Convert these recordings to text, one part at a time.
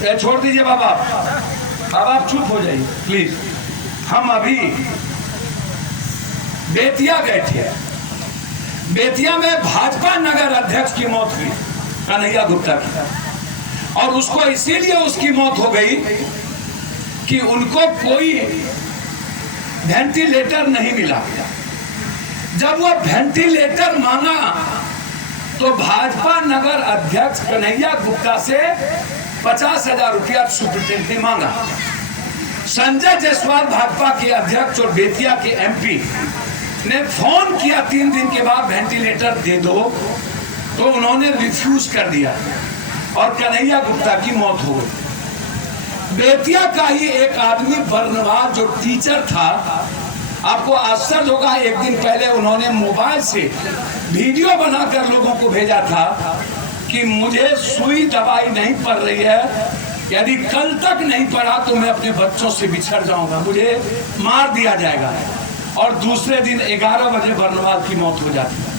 छोड़ दीजिए बाबा, आप चुप हो जाइए प्लीज। हम अभी बेतिया गए थे। बेतिया में भाजपा नगर अध्यक्ष की मौत हुई, कन्हैया गुप्ता की, और उसको इसीलिए उसकी मौत हो गई कि उनको कोई वेंटिलेटर नहीं मिला। जब वो वेंटिलेटर मांगा तो भाजपा नगर अध्यक्ष कन्हैया गुप्ता से 50,000 रुपया सुप्रीटेंडेंट ने मांगा। संजय जायसवाल भाजपा के अध्यक्ष और बेतिया के एमपी ने फोन किया 3 दिन के बाद वेंटिलेटर दे दो, तो उन्होंने रिफ्यूज कर दिया और कन्हैया गुप्ता की मौत हो गई। बेतिया का ही एक आदमी बर्नवास जो टीचर था, आपको आश्चर्य होगा, एक दिन पहले उन्होंने मोबाइल से वीडियो बनाकर लोगों को भेजा था कि मुझे सुई दवाई नहीं पड़ रही है, यदि कल तक नहीं पड़ा तो मैं अपने बच्चों से बिछड़ जाऊंगा, मुझे मार दिया जाएगा। और दूसरे दिन 11 बजे बर्नवाल की मौत हो जाती है।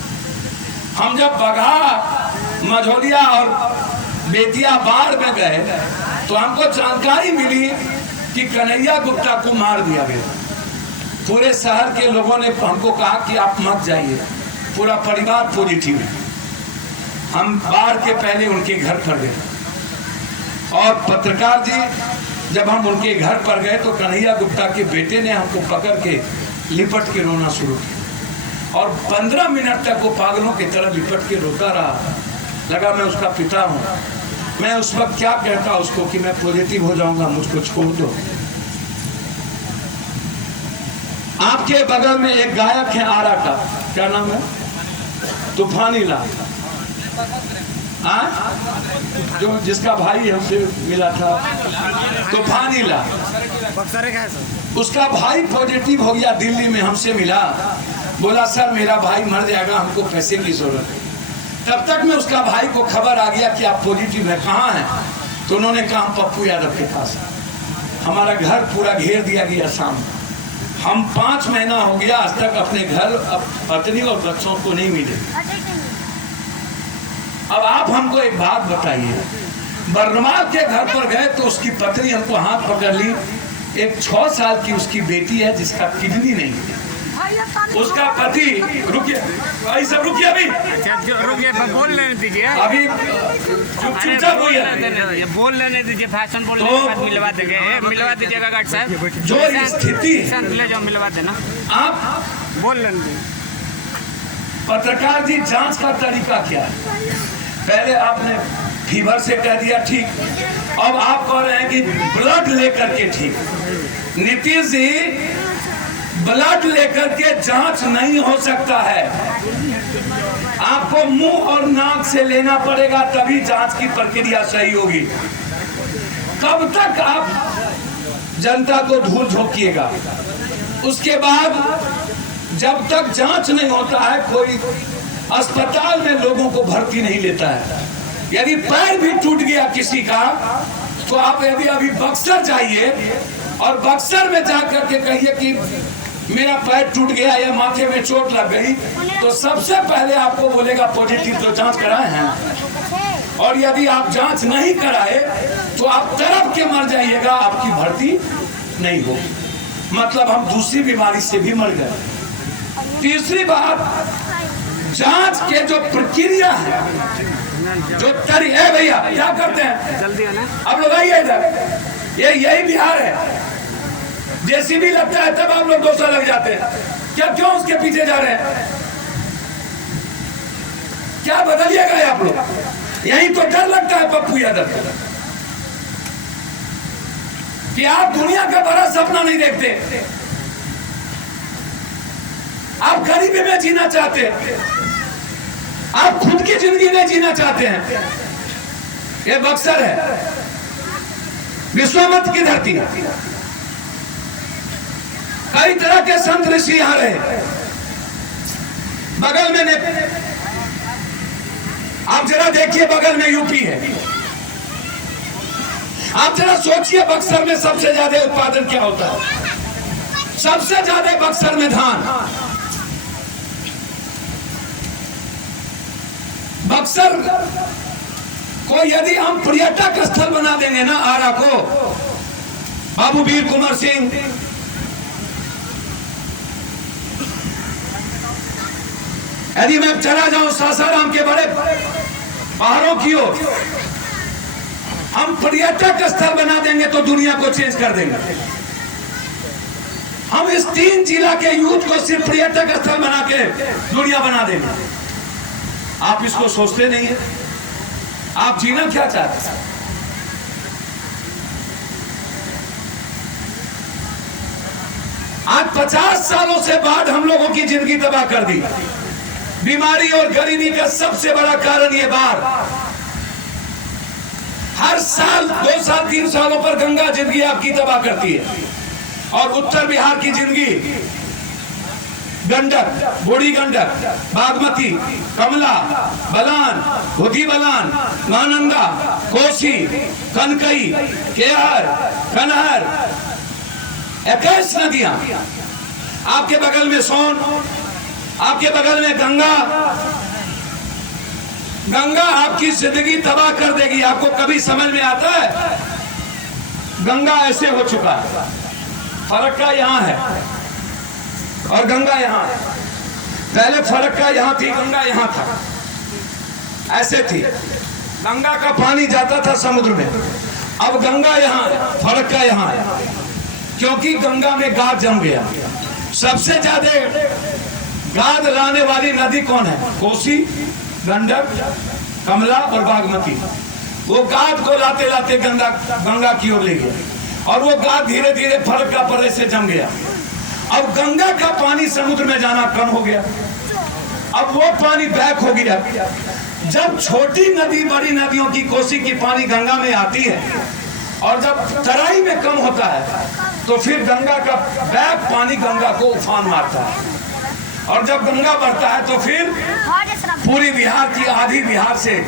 हम जब बगहा, मझौलिया और बेतिया बाढ़ में गए तो हमको जानकारी मिली कि कन्हैया गुप्ता को मार दिया गया। पूरे शहर के लोगों ने हमको कहा कि आप मत जाइए, पूरा परिवार पॉजिटिव है। हम बाढ़ के पहले उनके घर पर गए और पत्रकार जी जब हम उनके घर पर गए तो कन्हैया गुप्ता के बेटे ने हमको पकड़ के लिपट के रोना शुरू किया और 15 मिनट तक वो पागलों की तरह लिपट के रोता रहा। लगा मैं उसका पिता हूँ, मैं उस वक्त क्या कहता उसको कि मैं पॉजिटिव हो जाऊंगा, मुझको छोड़ दो। आपके बगल में एक गायक है आरा का, क्या नाम है, तूफानी लाल, जो जिसका भाई हमसे मिला था, तूफानी लाल, उसका भाई पॉजिटिव हो गया, दिल्ली में हमसे मिला, बोला सर मेरा भाई मर जाएगा, हमको पैसे की जरूरत है। तब तक में उसका भाई को खबर आ गया कि आप पॉजिटिव है, कहाँ हैं? तो उन्होंने कहा पप्पू यादव के पास। हमारा घर पूरा घेर दिया गया शाम। हम 5 महीना हो गया आज तक अपने घर, पत्नी और बच्चों को नहीं मिले। अब आप हमको एक बात बताइए, बर्नवाल के घर पर गए तो उसकी पत्नी हमको हाथ पकड़ ली, एक 6 साल की उसकी बेटी है जिसका किडनी नहीं है, उसका पति, रुकिए भाई सब रुकिए, अभी रुकिए, बोल लेने दीजिए, अभी चुपचाप होइए, बोल लेने दीजिए, फैशन बोल तो मिलवा देंगे, मिलवा दीजिएगा गार्ड साहब, जो स्थिति ले जाओ मिलवा देना, आप बोल लेने दीजिए। पत्रकार जी जांच का तरीका क्या है? पहले आपने फीवर से कह दिया ठीक, अब आप कह रहे हैं कि ब्लड लेकर के ठीक। नीतीश जी, ब्लड लेकर के जांच नहीं हो सकता है, आपको मुंह और नाक से लेना पड़ेगा, तभी जांच की प्रक्रिया सही होगी। कब तक आप जनता को धूल झोंकिएगा? उसके बाद जब तक जांच नहीं होता है, कोई अस्पताल में लोगों को भर्ती नहीं लेता है। यदि पैर भी टूट गया किसी का तो आप यदि अभी बक्सर जाइए और बक्सर में जाकर के कहिए कि मेरा पैर टूट गया या माथे में चोट लग गई, तो सबसे पहले आपको बोलेगा पॉजिटिव, तो जांच कराए हैं। और यदि आप जांच नहीं कराए तो आप तरफ के मर जाइएगा, आपकी भर्ती नहीं होगी, मतलब हम दूसरी बीमारी से भी मर गए। तीसरी बात, जांच के जो प्रक्रिया है, जो है भैया क्या करते हैं, जल्दी है ना, आप लोग आइए इधर, ये यही बिहार है, जेसीबी लगता है तब आप लोग दूसरा लग जाते हैं, क्या क्यों उसके पीछे जा रहे हैं? क्या बदलिएगा आप लोग? यही तो डर लगता है पप्पू यादव कि आप दुनिया का बड़ा सपना नहीं देखते, आप गरीबी में जीना चाहते हैं, आप खुद की जिंदगी में जीना चाहते हैं। ये बक्सर है, विश्वामित्र की धरती, कई तरह के संत ऋषि यहाँ रहे। बगल में आप जरा देखिए, बगल में यूपी है। आप जरा सोचिए बक्सर में सबसे ज्यादा उत्पादन क्या होता है? सबसे ज्यादा बक्सर में धान। बक्सर को यदि हम पर्यटक स्थल बना देंगे ना आरा को, बाबू वीर कुंवर सिंह, यदि मैं चला जाऊं सासाराम के बड़े पहाड़ों की ओर, हम पर्यटक स्थल बना देंगे तो दुनिया को चेंज कर देंगे। हम इस 3 जिला के यूथ को सिर्फ पर्यटक स्थल बना के दुनिया बना देंगे। आप इसको सोचते नहीं है? आप जीना क्या चाहते हैं? आज 50 सालों से बाद हम लोगों की जिंदगी तबाह कर दी। बीमारी और गरीबी का सबसे बड़ा कारण ये बाढ़। हर साल 2 साल 3 सालों पर गंगा जिंदगी आपकी तबाह करती है। और उत्तर बिहार की जिंदगी गंडक, बूढ़ी गंडक, बागमती, कमला, बलान, भूती बलान, महानंदा, कोसी, कनकई, केहर, कनहर, 21 नदियां, आपके बगल में सोन, आपके बगल में गंगा। गंगा आपकी जिंदगी तबाह कर देगी। आपको कभी समझ में आता है? गंगा ऐसे हो चुका है, फरक्का यहाँ है और गंगा यहाँ है। पहले फरक्का यहाँ थी, गंगा यहाँ था, ऐसे थी। गंगा का पानी जाता था समुद्र में, अब गंगा यहाँ है, फरक्का यहाँ है, क्योंकि गंगा में गाद जम गया। सबसे ज्यादा गाद लाने वाली नदी कौन है? कोसी, गंडक, कमला और बागमती। वो गाद को लाते लाते गंगा की ओर ले गया और वो गाद धीरे धीरे फरक्का पर्रे से जम गया। अब गंगा का पानी समुद्र में जाना कम हो गया, अब वो पानी बैक हो गया। जब छोटी नदी बड़ी नदियों की, कोसी की पानी गंगा में आती है और जब तराई में कम होता है तो फिर गंगा का बैक पानी गंगा को उफान मारता है। और जब गंगा बढ़ता है तो फिर पूरी बिहार की आधी बिहार से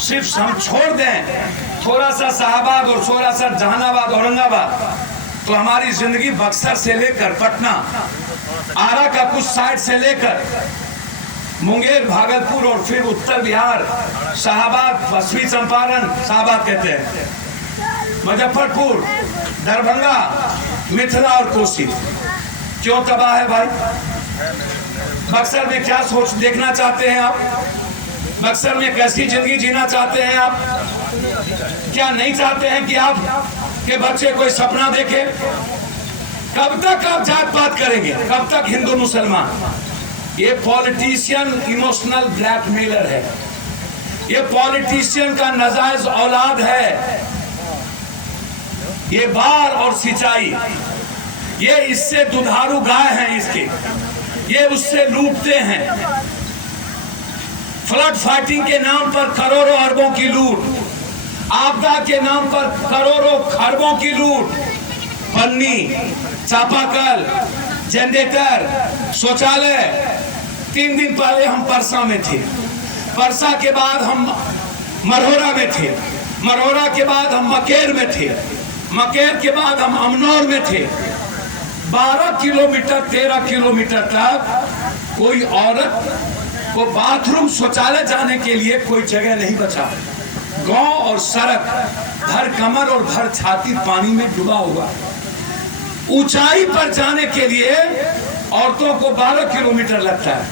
सिर्फ हम छोड़ दें थोड़ा सा शाहबाद और थोड़ा सा जहानाबाद, औरंगाबाद, तो हमारी जिंदगी बक्सर से लेकर पटना, आरा का कुछ साइड से लेकर मुंगेर, भागलपुर और फिर उत्तर बिहार, शाहबाद, पश्चिमी चंपारण, शाहबाद कहते हैं, मुजफ्फरपुर, दरभंगा, मिथिला और कोसी। क्यों तबाह है भाई? बक्सर में क्या सोच देखना चाहते हैं आप? बक्सर में कैसी जिंदगी जीना चाहते हैं आप? क्या नहीं चाहते हैं कि आप के बच्चे कोई सपना देखे? कब तक आप जात पात करेंगे? कब तक हिंदू मुसलमान? ये पॉलिटिशियन इमोशनल ब्लैकमेलर है, ये पॉलिटिशियन का नाजायज औलाद है। ये बाढ़ और सिंचाई, ये इससे दुधारू गाय हैं इसके, ये उससे लूटते हैं। फ्लड फाइटिंग के नाम पर करोड़ों अरबों की लूट, आपदा के नाम पर करोड़ों खरबों की लूट। पन्नी, चापाकल, जनरेटर, शौचालय। 3 दिन पहले हम परसा में थे, परसा के बाद हम मरहोरा में थे, मरहोरा के बाद हम मकेर में थे, मकेर के बाद हम अमनौर में थे। 12 किलोमीटर 13 किलोमीटर तक कोई औरत को बाथरूम, शौचालय जाने के लिए कोई जगह नहीं बचा। गांव और सड़क भर कमर और भर छाती पानी में डूबा हुआ। ऊंचाई पर जाने के लिए औरतों को 12 किलोमीटर लगता है।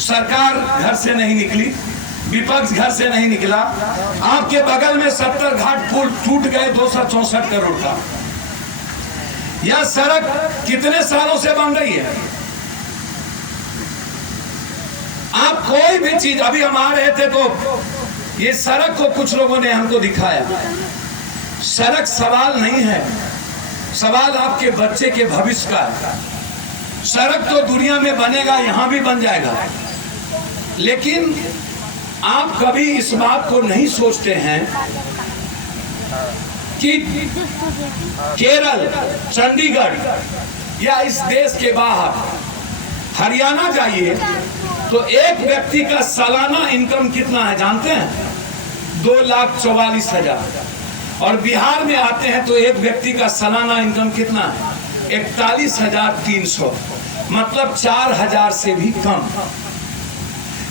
सरकार घर से नहीं निकली, विपक्ष घर से नहीं निकला। आपके बगल में 70 घाट पुल टूट गए 264 करोड़ का। यह सड़क कितने सालों से बन रही है? आप कोई भी चीज, अभी हम आ रहे थे तो ये सड़क को कुछ लोगों ने हमको दिखाया। सड़क सवाल नहीं है, सवाल आपके बच्चे के भविष्य का है। सड़क तो दुनिया में बनेगा, यहां भी बन जाएगा, लेकिन आप कभी इस बात को नहीं सोचते हैं कि केरल, चंडीगढ़ या इस देश के बाहर हरियाणा जाइए तो एक व्यक्ति का सालाना इनकम कितना है जानते हैं? 2,44,000। और बिहार में आते हैं तो एक व्यक्ति का सालाना इनकम कितना है? 41,300, मतलब 4,000 से भी कम।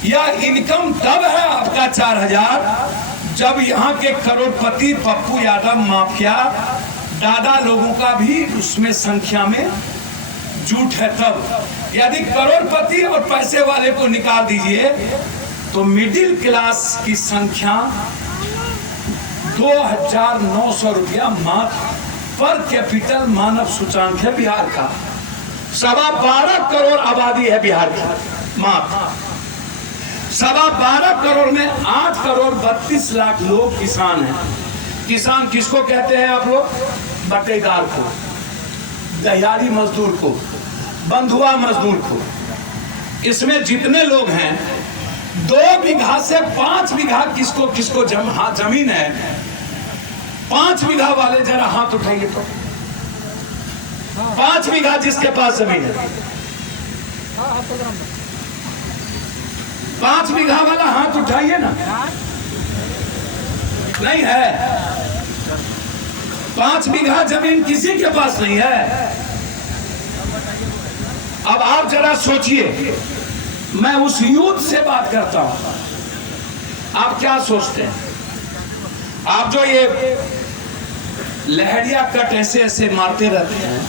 या इनकम तब है आपका 4,000 जब यहाँ के करोड़पति पप्पू यादव माफिया दादा लोगों का भी उसमें संख्या में जुट है। तब यदि करोड़पति और पैसे वाले को निकाल दीजिए तो मिडिल क्लास की संख्या 2,900 रुपया मात्र पर कैपिटल मानव सूचांक है बिहार का। 12.25 करोड़ आबादी है बिहार की मात्र। 12.25 करोड़ में 8 करोड़ 32 लाख लोग किसान हैं। किसान किसको कहते हैं आप लोग? बटेदार को, दिहाड़ी मजदूर को, बंधुआ मजदूर को। इसमें जितने लोग हैं 2 बीघा से 5 बीघा किसको किसको जमीन है, 5 बीघा वाले जरा हाथ उठाइए तो। 5 बीघा जिसके पास जमीन है, 5 बीघा वाला हाथ उठाइए ना। नहीं है, 5 बीघा जमीन किसी के पास नहीं है। अब आप जरा सोचिए, मैं उस यूथ से बात करता हूं, आप क्या सोचते हैं? आप जो ये लहरिया कट ऐसे ऐसे मारते रहते हैं,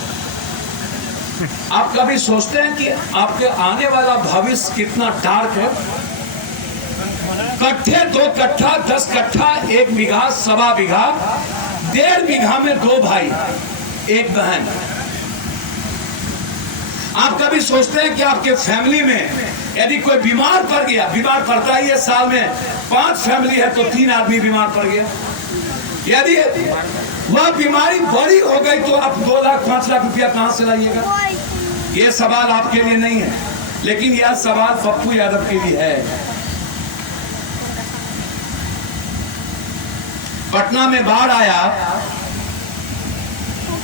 आप कभी सोचते हैं कि आपके आने वाला भविष्य कितना डार्क है? कट्ठे 2 कट्ठा 10 कट्ठा 1 बीघा 1.25 बीघा 1.5 बीघा में 2 भाई 1 बहन। आप कभी सोचते हैं कि आपके फैमिली में यदि कोई बीमार पड़ गया, बीमार पड़ता ही है, साल में 5 फैमिली है तो 3 आदमी बीमार पड़ गया, यदि वह बीमारी बड़ी हो गई तो आप 2 लाख 5 लाख रुपया कहां से लाइएगा? ये सवाल आपके लिए नहीं है, लेकिन यह सवाल पप्पू यादव के लिए है। पटना में बाढ़ आया,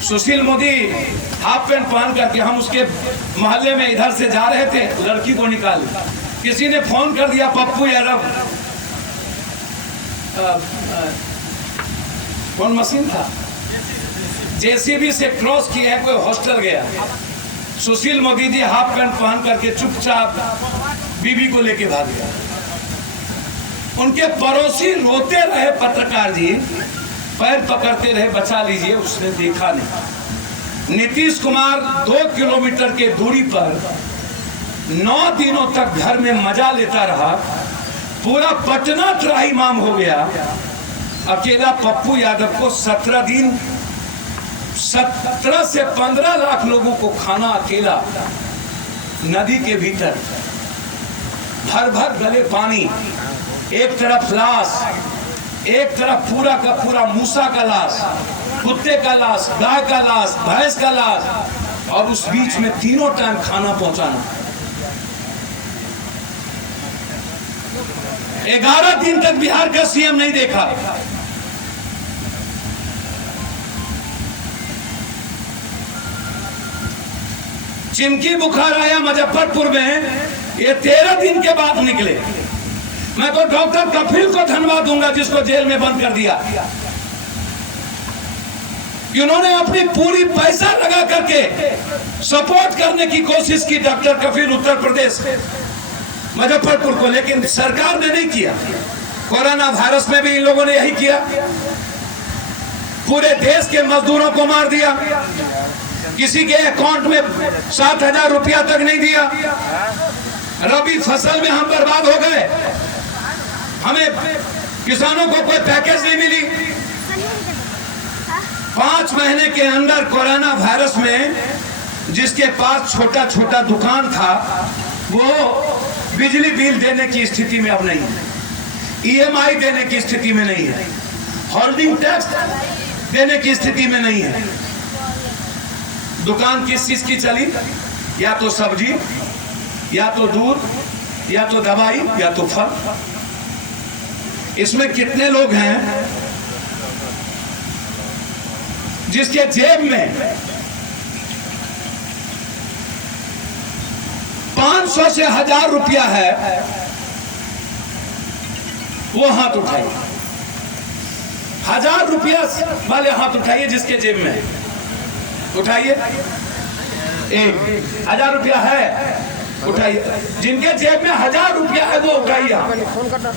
सुशील मोदी हाफ पैंट पहन करके, हम उसके मोहल्ले में इधर से जा रहे थे, लड़की को निकाल, किसी ने फोन कर दिया पप्पू यादव, कौन मशीन था, जेसीबी से क्रॉस किया है, कोई हॉस्टल गया। सुशील मोदी जी हाफ पैंट पहन करके चुपचाप बीबी को लेके भाग गया। उनके पड़ोसी रोते रहे, पत्रकार जी पैर पकड़ते रहे, बचा लीजिए, उसने देखा नहीं। नीतीश कुमार 2 किलोमीटर के दूरी पर 9 दिनों तक घर में मजा लेता रहा, पूरा पटना त्राहिमाम हो गया। अकेला पप्पू यादव को 17 दिन 17 से 15 लाख लोगों को खाना अकेला नदी के भीतर, भर भर गले पानी, एक तरफ लाश, एक तरफ पूरा का पूरा मूसा का लाश, कुत्ते का लाश, गाय का लाश, भैंस का लाश, और उस बीच में 3 टाइम खाना पहुंचाना। 11 दिन तक बिहार का सीएम नहीं देखा। चिमकी बुखार आया मुजफ्फरपुर में, ये 13 दिन के बाद निकले। मैं तो डॉक्टर कफिल को धन्यवाद दूंगा जिसको जेल में बंद कर दिया, उन्होंने अपनी पूरी पैसा लगा करके सपोर्ट करने की कोशिश की डॉक्टर कफिल उत्तर प्रदेश मुजफ्फरपुर को, लेकिन सरकार ने नहीं किया। कोरोना वायरस में भी इन लोगों ने यही किया, पूरे देश के मजदूरों को मार दिया, किसी के अकाउंट में 7,000 रुपया तक नहीं दिया। रबी फसल में हम बर्बाद हो गए, हमें किसानों को कोई पैकेज नहीं मिली। 5 महीने के अंदर कोरोना वायरस में जिसके पास छोटा छोटा दुकान था वो बिजली बिल देने की स्थिति में अब नहीं है, ईएमआई देने की स्थिति में नहीं है, होल्डिंग टैक्स देने की स्थिति में नहीं है। दुकान किस चीज की चली? या तो सब्जी, या तो दूध, या तो दवाई, या तो फल। इसमें कितने लोग हैं जिसके जेब में 500 से 1000 रुपया है? वो हाथ उठाइए। 1000 रुपया वाले हाथ उठाइए जिसके जेब में, उठाइए। 1000 रुपया है उठाइए, जिनके जेब में 1000 रुपया है वो उठाइए। फोन करना